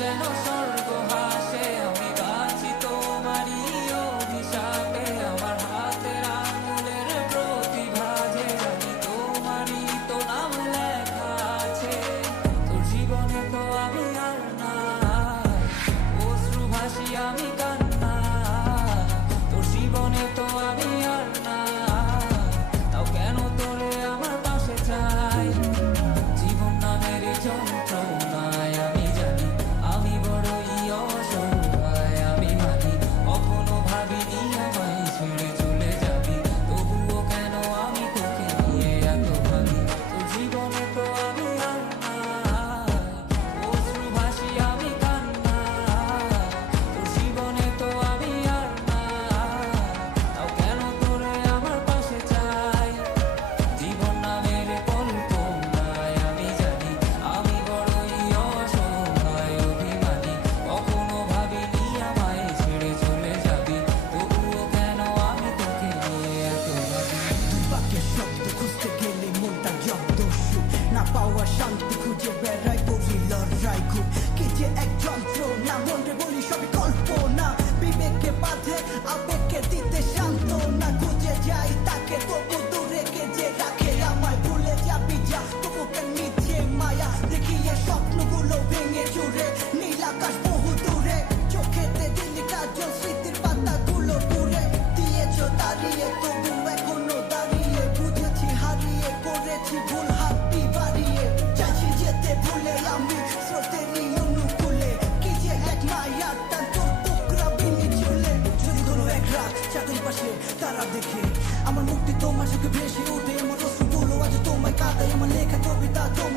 যেন স্বর্গ হাসে। আমি বাঁচি তোমারই অভিশাপে, আমার হাতের আঙুলের প্রতিভাজে আমি তোমারই তো নাম লেখা আছে। তোর জীবনে তো আমি আর নাই, অশ্রু ভাসি আমি কান্না। তোর জীবনে তো আমি আর নাই, তাও কেন তোরে আমার পাশে চাই। জীবন নামের যন্ত্রণায় আমি জানি আমি বড়ই অসহায়। আমি মানি কখনো ভাবিনি আমায় ছেড়ে চলে যাবি, তবুও কেন আমি তোকে নিয়ে এত ভাবি। তোর জীবনে তো আমি আর নাই, অশ্রু ভাসি আমি কান্না। তোর জীবনে তো আমি আর নাই, তাও কেন তোরে আমার পাশে চাই। জীবন নামের কল্পনায় আমি জানি আমি বড়ই অসহায়। অভিমানী কখনো ভাবিনি আমায় ছেড়ে চলে যাবি, তবুও কেন আমি তোকে নিয়ে এত ভাবি। দুই বাক্যের শব্দ খুঁজতে গেলে মনটা জব্দ সুখ না পাওয়া শান্তি খুঁজে বেড়াই করি লড়াই খুব কি যে এক যন্ত্রণা। মনে বলি সবই কল্পনা, বিবেককে বাঁধে আবেগকে দিতে সান্ত্বনা। খুঁজে যাই তাকে তবু দূরে কে যে রাখে আমায়। ভুলে যাবি যা তবু কেন মিথ্যে মায়া দেখিয়ে স্বপ্নগুলো ভেঙে চুরে। নীল আকাশ বহু দূরে, চোখেতে দিলি কাজল স্মৃতির পাতাগুলো পুড়ে দিয়েছ দাঁড়িয়ে, তবু এখনো দাঁড়িয়ে। বুঝেছি হারিয়ে করেছি ভুল, হাতটি বাড়িয়ে চাইছি যেতে ভুলে আমি স্রোতেরই অনুকূলে। কি যে এক মায়ার টান তোর টুকরা বিনি চুলে। যদি কোনো এক রাত চাঁদের পাশে তারা দেখে আমার মুক্তি তোমার চোখে ভেসে ওঠে। আমার অশ্রুগুলো আজ তোমায় কাঁদায়, আমার লেখা কবিতা তোমার